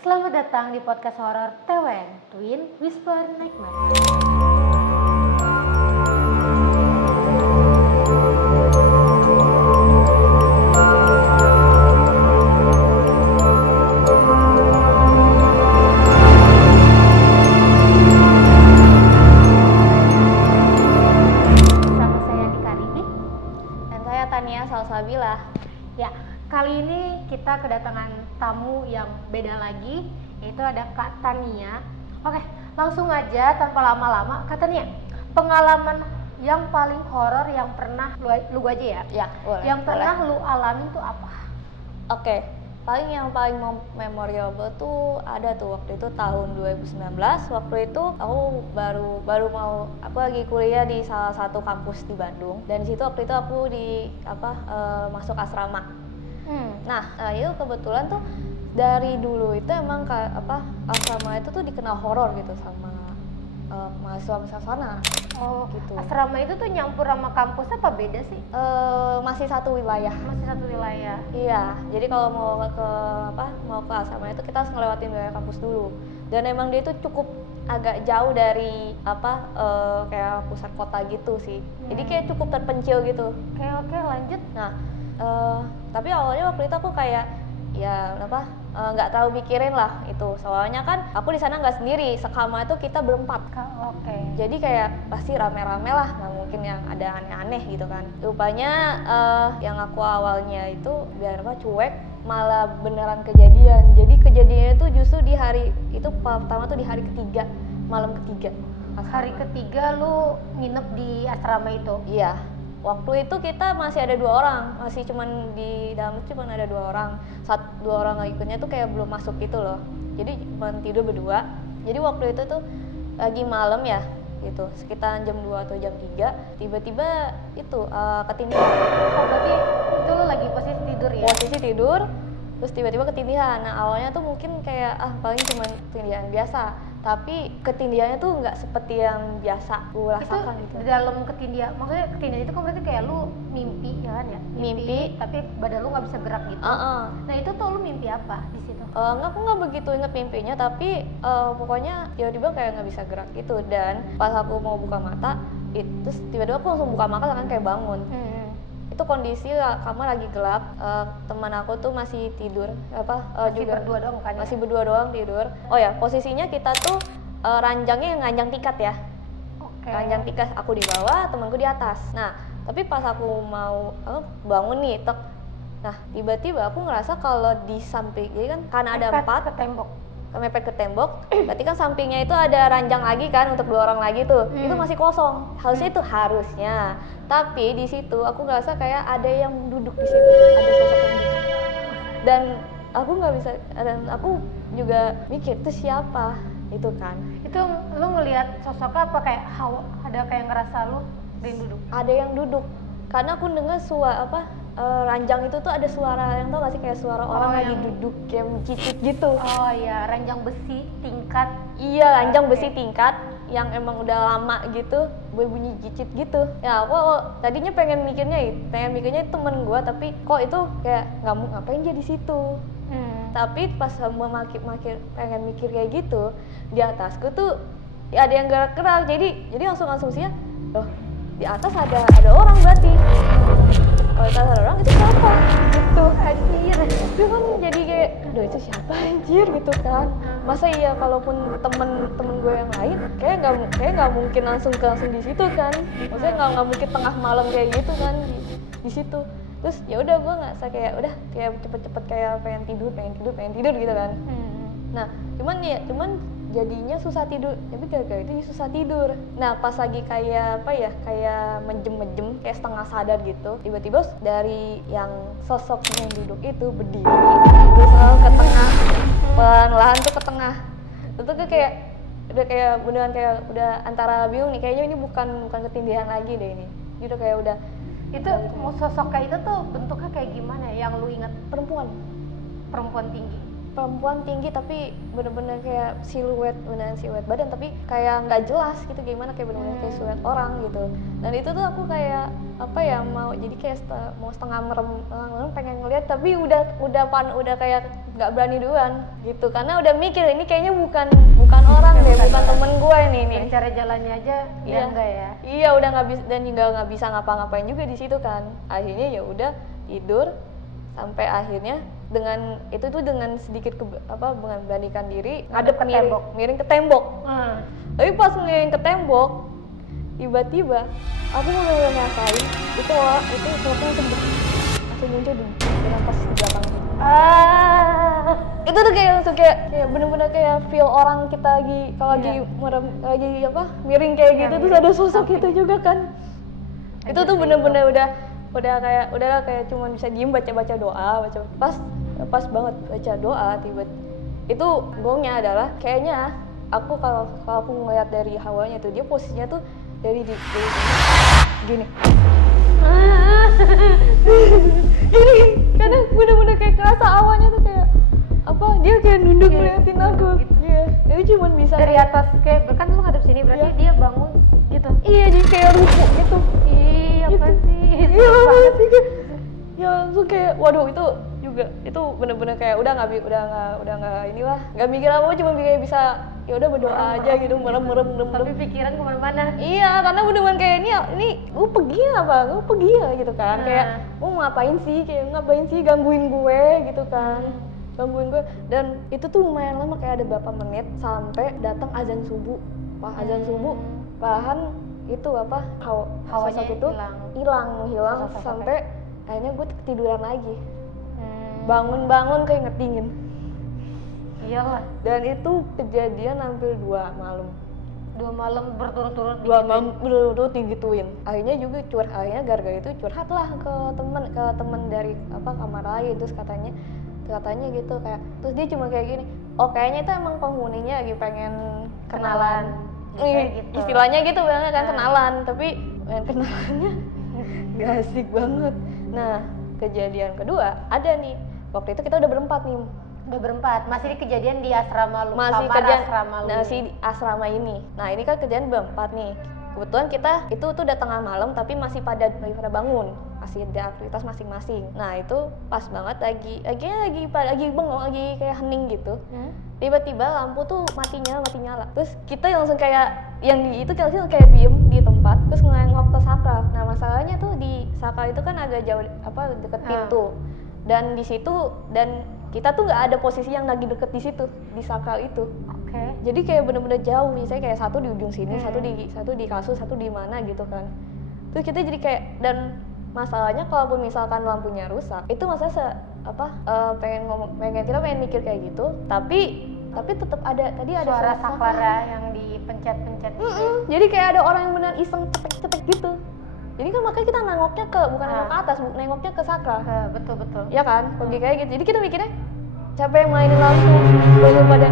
Selamat datang di podcast horor TWN, Twin Whisper Nightmare. Bersama saya Nika Rigi Dan saya Tania Salsabila. Ya, kali ini kita kedatangan tamu yang beda lagi, yaitu ada Kak Tania. Oke, langsung aja tanpa lama-lama, Kak Tania, pengalaman yang paling horor yang pernah lu aja ya? Ya, boleh. Yang pernah boleh. lu alamin tuh apa? Oke, yang paling memorable tuh ada tuh waktu itu tahun 2019. Waktu itu aku baru mau, aku lagi kuliah di salah satu kampus di Bandung. Dan di situ waktu itu aku masuk asrama. Nah, itu kebetulan tuh dari dulu itu emang asrama itu tuh dikenal horor gitu sama mahasiswa sana. Oh, gitu. Asrama itu tuh nyampur sama kampus apa beda sih? Masih satu wilayah. Masih satu wilayah. Iya, jadi kalau mau ke asrama itu kita harus ngelewatin wilayah kampus dulu. Dan emang dia itu cukup agak jauh dari kayak pusat kota gitu sih. Jadi kayak cukup terpencil gitu. Oke, lanjut. Nah, tapi awalnya waktu itu aku kayak nggak terlalu mikirin lah itu. Soalnya kan aku di sana nggak sendiri, sekama itu kita berempat. Oke. Jadi kayak pasti rame-rame lah, nggak mungkin yang ada aneh-aneh gitu kan. Rupanya yang aku awalnya itu cuek, malah beneran kejadian. Jadi kejadiannya itu justru di hari itu pertama tuh di hari ketiga, malam ketiga. Hari ketiga lu nginep di asrama itu? Iya. Waktu itu kita masih ada 2 orang, masih cuman di dalam itu cuman ada 2 orang. 2 orang ikutnya tuh kayak belum masuk gitu loh. Jadi cuma tidur berdua. Jadi waktu itu tuh lagi malam ya, gitu. Sekitar jam 2 atau jam 3, tiba-tiba itu ketindihan. Oh, berarti itu lu lagi posisi tidur ya? Posisi tidur, terus tiba-tiba ketindihan. Nah, awalnya tuh mungkin kayak paling cuma ketindihan biasa. Tapi ketindihannya tuh nggak seperti yang biasa gue rasakan itu gitu. Di dalam ketindihan, maksudnya ketindihan itu kan berarti kayak lu mimpi ya kan ya? Mimpi. Tapi badan lu nggak bisa gerak gitu. Nah itu tuh lu mimpi apa di situ? Aku nggak begitu inget mimpinya, tapi pokoknya tiba-tiba kayak nggak bisa gerak gitu. Dan pas aku mau buka mata, itu tiba-tiba aku langsung buka mata kan kayak bangun. Itu kondisi kamar lagi gelap, teman aku tuh masih tidur, Masih juga berdua doang kan ya? masih berdua doang tidur. Oh ya, posisinya kita tuh ranjangnya nganjang tikat ya. Oke. Ranjang tikas, aku di bawah, temanku di atas. Nah, tapi pas aku mau bangun nih, nah tiba-tiba aku ngerasa kalau di samping, jadi kan karena ada Mepet 4 ke tembok. mepet ke tembok, berarti kan sampingnya itu ada ranjang lagi kan untuk 2 orang lagi tuh. Itu masih kosong. Harusnya. Tapi di situ aku ngerasa kayak ada yang duduk di situ, ada sosok yang duduk. Dan aku nggak bisa, dan aku juga mikir itu siapa itu kan. Itu lu ngelihat sosoknya apa kayak ada kayak ngerasa lu ada yang duduk? Ada yang duduk. Karena aku dengar ranjang itu tuh ada suara yang tau gak sih, kayak suara orang lagi duduk kayak mencicit gitu. Oh iya, ranjang besi tingkat. Iya, ranjang besi tingkat yang emang udah lama gitu, berbunyi cicit gitu. Ya aku tadinya pengen mikirnya temen gue, tapi kok itu kayak ngapain dia di situ. Tapi pas pengen mikir kayak gitu, di atasku tuh ya ada yang gerak-gerak. Jadi langsung asumsinya, loh di atas ada orang berarti. Kalau di atas ada orang itu siapa? Gitu, anjir. Itu kan jadi kayak, aduh itu siapa anjir gitu kan. Masa iya kalaupun temen gue yang lain, kayak nggak mungkin langsung di situ kan. Maksudnya nggak mungkin tengah malam kayak gitu kan di situ. Terus ya udah gue nggak kayak udah kayak cepet-cepet kayak pengen tidur gitu kan. Nah cuman jadinya susah tidur, tapi gara-gara itu susah tidur. Nah pas lagi kayak menjem kayak setengah sadar gitu, tiba-tiba dari yang sosok yang duduk itu berdiri terus ke tengah, pelan-pelan tuh ke tengah. Itu tuh kayak udah kayak beneran kayak udah antara bingung nih, kayaknya ini bukan ketindihan lagi deh ini. Udah kayak udah. Itu sosok kayak itu tuh bentuknya kayak gimana yang lu ingat? Perempuan Tinggi. perempuan tinggi tapi bener-bener kayak siluet, beneran siluet badan tapi kayak nggak jelas gitu gimana, kayak bener-bener kayak siluet orang gitu. Dan itu tuh aku kayak apa ya, mau jadi kayak mau setengah merem pengen ngeliat, tapi udah kayak nggak berani duluan gitu karena udah mikir ini kayaknya bukan orang deh, bukan temen gue nih. Cara jalannya aja ya enggak ya. Iya, udah nggak bisa, dan juga nggak bisa ngapa-ngapain juga di situ kan. Akhirnya ya udah tidur sampai akhirnya dengan itu tuh dengan sedikit memberanikan diri ngadep ke tembok, miring ke tembok. Tapi pas miring ke tembok tiba-tiba aku mulai ngerasain itu sesuatu yang sempit langsung muncul dengan pas di belakang. Itu tuh kayak langsung kayak bener-bener kayak feel orang kita lagi kalau lagi miring kayak gitu terus ada sosok itu juga kan. Itu tuh bener-bener udah kayak cuma bisa diem baca doa, pas banget baca doa tiba itu gongnya adalah kayaknya aku kalau aku ngeliat dari hawanya tuh dia posisinya tuh dari gini gini karena bener-bener kayak kerasa awalnya tuh kayak apa dia kayak nunduk ngeliatin aku gitu. Iya, itu cuma bisa dari atas kayak kan lu ngadep sini berarti dia bangun gitu. Iya, jadi kayak ruku gitu. Iya, apa sih? Iya banget sih. Ya langsung kayak waduh itu juga itu bener-bener kayak udah nggak inilah, nggak mikir apa, cuma kayak bisa ya udah berdoa aja gitu, merem. Tapi pikiran kemana-mana. Iya, karena bener-bener kayak ini gue pergi gitu kan. Kayak mau ngapain sih gangguin gue gitu kan. Gangguin gue, dan itu tuh lumayan lama kayak ada berapa menit sampai datang azan subuh. Azan subuh bahan itu hawanya itu hilang sampai akhirnya gue ketiduran lagi. Bangun kayak dingin. Iyalah. Dan itu kejadian hampir 2 malam. 2 malam berturut-turut. 2 malam berturut-turut digituin. Akhirnya juga akhirnya gara-gara itu curhat lah ke temen dari kamar lain, terus katanya gitu kayak, terus dia cuma kayak gini, oh kayaknya itu emang penghuninya lagi pengen kenalan. Gitu. Istilahnya gitu banget kan, kenalan, tapi kenalannya gak asik banget. Nah, kejadian kedua ada nih, waktu itu kita udah berempat, masih di kejadian di asrama lu, di asrama ini. Nah ini kan kejadian berempat nih, kebetulan kita itu tuh udah tengah malam tapi masih pada bangun, masih ada aktivitas masing-masing. Nah itu pas banget lagi bengong, lagi kayak hening gitu. Tiba-tiba lampu tuh mati nyala. Terus kita langsung kayak kayak diem di tempat, terus ngelengok ke sakral. Nah masalahnya tuh di sakral itu kan agak jauh deket pintu. Dan di situ kita tuh nggak ada posisi yang lagi deket di situ, di sakral itu. Jadi kayak bener-bener jauh, misalnya kayak satu di ujung sini, satu di kasur, satu di mana gitu kan. Terus kita jadi kayak, dan masalahnya kalaupun misalkan lampunya rusak, itu masalah kita pengen mikir kayak gitu, tapi tetap ada suara saklara yang dipencet-pencet gitu. Jadi kayak ada orang yang benar iseng cetek gitu. Jadi kan makanya kita nengoknya bukan nengok ke atas, nengoknya ke sakral. Betul. Ya kan, pergi kayak gitu. Jadi kita mikirnya siapa yang mainin lampu? Pada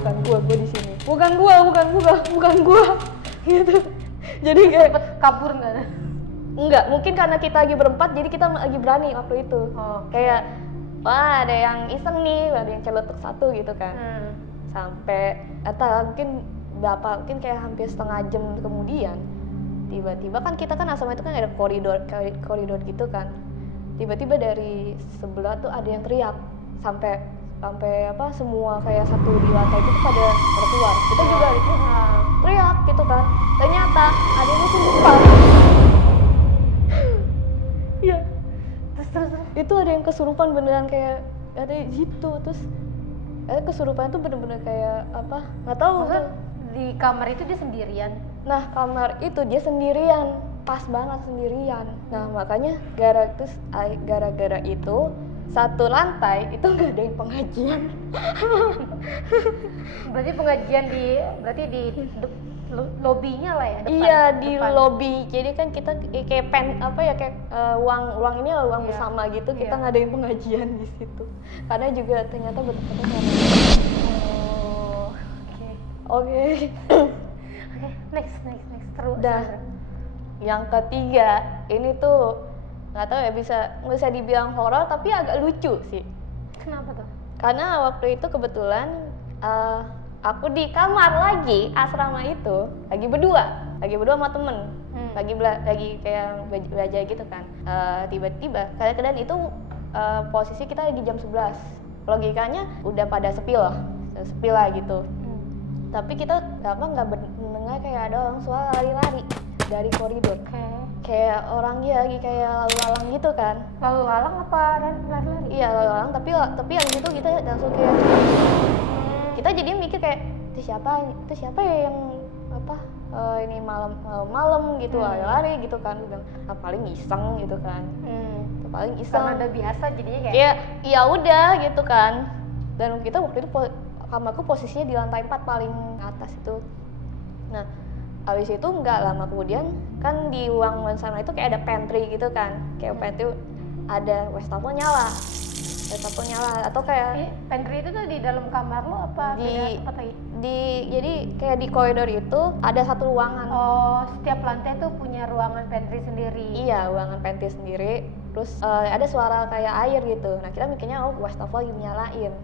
bukan gua di sini. Bukan gua. Gitu. Jadi kayak cepet kabur enggak? Enggak, mungkin karena kita lagi berempat jadi kita lagi berani waktu itu. Kayak wah ada yang iseng nih, ada yang celetuk satu gitu kan. Sampai mungkin kayak hampir setengah jam kemudian tiba-tiba kan kita kan asrama itu kan ada koridor gitu kan. Tiba-tiba dari sebelah tuh ada yang teriak sampai semua kayak satu di lantai itu pada keluar. Kita juga teriak gitu kan. Ternyata ada yang kesurupan. Iya. Terus itu ada yang kesurupan beneran kayak ada gitu, terus kesurupan itu bener-bener kayak nggak tahu tuh. Di kamar itu dia sendirian. Nah kamar itu dia sendirian, pas banget sendirian. Nah makanya gara-gara itu satu lantai itu nggak ada yang pengajian. Berarti pengajian di lobinya lah ya, depan. Iya, di lobi. Jadi kan kita kayak ruang ini lah, ruang bersama gitu. Kita ngadain pengajian di situ. Karena juga ternyata betul-betul Oke, next terus. Yang ketiga, ini tuh nggak tahu ya, bisa dibilang horor tapi agak lucu sih. Kenapa tuh? Karena waktu itu kebetulan aku di kamar lagi asrama itu lagi berdua sama temen, lagi kayak belajar gitu kan. Tiba-tiba kadang-kadang itu posisi kita di jam 11, logikanya udah pada sepi lah gitu. Tapi kita nggak mendengar kayak ada orang suara lari-lari dari koridor. Kayak orang lagi kayak lalu-lalang gitu kan. Lalu-lalang apa lari-lari? Iya, lalu-lalang, tapi yang gitu kita langsung kayak kita jadi mikir kayak itu siapa ya yang ini malam gitu lari gitu kan. Bilang paling iseng gitu kan. Paling iseng. Karena udah biasa jadinya kayak ya udah gitu kan. Dan kita waktu itu kamarku posisinya di lantai 4 paling atas itu. Nah, habis itu nggak lama kemudian kan di ruang sana itu kayak ada pantry gitu kan. Kayak pantry ada wastafel nyala atau kayak pantry itu tuh di dalam kamar lo apa beda tempat lagi? Jadi kayak di koridor itu ada satu ruangan. Oh, setiap lantai tuh punya ruangan pantry sendiri. Iya, ruangan pantry sendiri. Terus ada suara kayak air gitu. Nah, kita mikirnya wastafel lagi nyalain.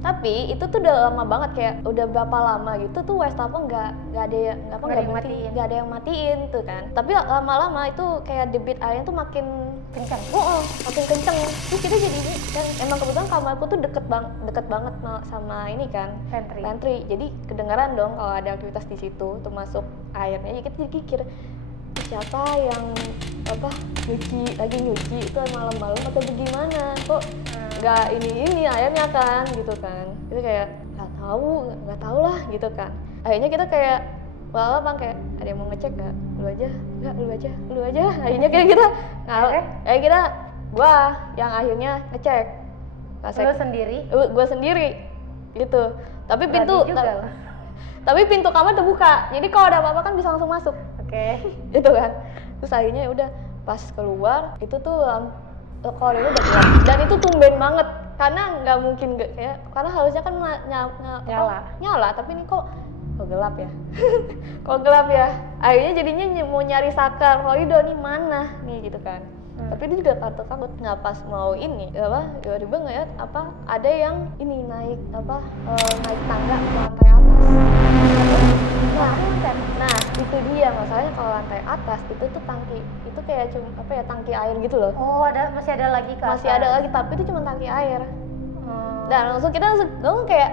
Tapi itu tuh udah lama banget, kayak udah berapa lama gitu tuh wastafel nggak ada yang matiin tuh kan. Tapi lama-lama itu kayak debit airnya tuh makin kencang. Makin kencang. Terus kita jadi dan emang kebetulan kamarku tuh deket banget sama ini kan pantry. Jadi kedengaran dong kalau ada aktivitas di situ, termasuk airnya. Jadi kita pikir siapa yang lagi nyuci itu malam-malam atau bagaimana, kok nggak ini airnya kan gitu kan. Itu kayak nggak tahu lah gitu kan. Akhirnya kita kayak kayak ada yang mau ngecek nggak, lu aja. Akhirnya kayak kita gua yang akhirnya ngecek. Lu sendiri? Gua sendiri gitu. Tapi pintu kamar terbuka, jadi kalau ada apa-apa kan bisa langsung masuk. Gitu kan. Terus akhirnya udah pas keluar itu tuh koridor udah gelap dan itu tumben banget karena nggak mungkin karena harusnya kan nyala tapi ini kok gelap ya. Kok gelap ya, akhirnya jadinya mau nyari saklar koridor nih mana nih gitu kan. Tapi dia juga takut nggak pas mau ini tiba-tiba ngeliat ada yang ini naik tangga ke lantai atas. Nah itu dia masalahnya, kalau lantai atas itu tuh tangki itu kayak cuma tangki air gitu loh. Masih ada lagi ke atas. Masih ada lagi, tapi itu cuma tangki air. Dan kita langsung kayak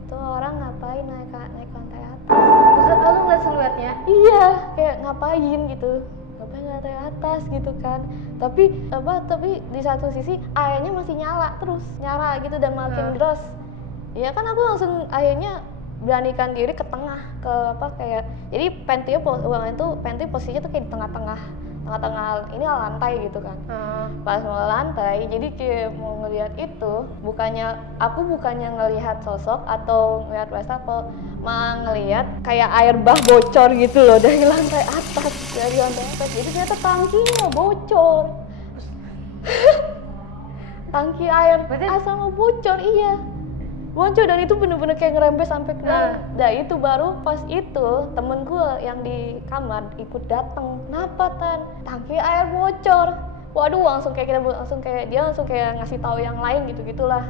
itu orang ngapain naik lantai atas. Terus lu ngeliat siluetnya? Iya, kayak ngapain gitu. Ngapain lantai atas gitu kan. Tapi di satu sisi airnya masih nyala gitu dan makin deras. Ya kan aku langsung akhirnya beranikan diri ke tengah jadi pantry posisinya tuh kayak di tengah ini lantai gitu kan. Pas mau lantai jadi kayak mau ngelihat itu, aku bukannya ngelihat sosok atau ngelihat wastafel, malah ngelihat kayak air bah bocor gitu loh dari lantai atas. Jadi ternyata tangkinya bocor. Tangki air asal bocor, iya. Bocor, dan itu bener-bener kayak ngerembes sampai ke dalam. Nah itu baru pas itu temen gue yang di kamar ikut datang. Kenapa Tan? Tangki air bocor. Waduh, dia langsung kayak ngasih tahu yang lain gitu-gitulah.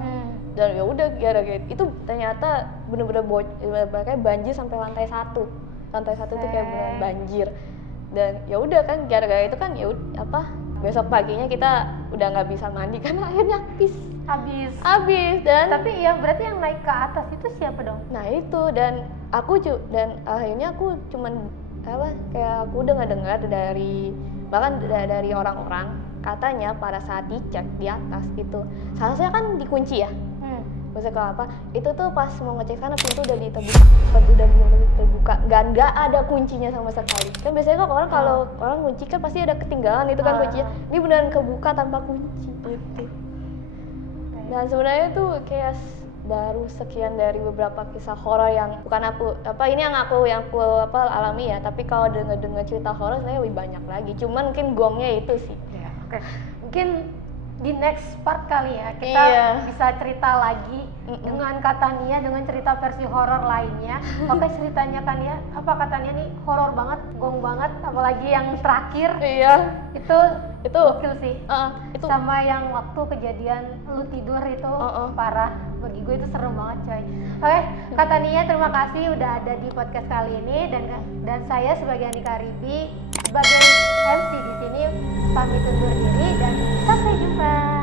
Dan ya udah gara-gara itu ternyata bener-bener kayak banjir sampai lantai 1. Lantai 1 itu kayak bener berbanjir. Dan ya udah kan gara-gara itu kan besok paginya kita udah nggak bisa mandi karena airnya habis. Dan tapi yang berarti yang naik ke atas itu siapa dong? Nah itu, dan akhirnya aku cuman kayak aku udah dengar dari orang-orang, katanya pada saat dicek di atas itu seharusnya kan dikunci ya. Maksudnya itu tuh pas mau ngecek sana pintu udah terbuka, nggak ada kuncinya sama sekali. Kan biasanya kan kalau orang kunci kan pasti ada ketinggalan itu kan kuncinya. Ini beneran kebuka tanpa kunci gitu. Dan sebenarnya tuh kayak baru sekian dari beberapa kisah horor yang bukan aku alami ya, tapi kalau dengar cerita horor sebenarnya lebih banyak lagi. Cuman mungkin gongnya itu sih. Mungkin di next part kali ya kita bisa cerita lagi dengan Katania dengan cerita versi horor lainnya. Ceritanya kan ya Katania nih horor banget, gong banget, apalagi yang terakhir. Iya. Itu itu gokil sih. itu Sama yang waktu kejadian lu tidur itu parah. Bagi gue itu serem banget coy. Oke, Kak Tania terima kasih udah ada di podcast kali ini, dan saya sebagai Andika Ribi sebagai MC di sini pamit undur diri dan sampai jumpa.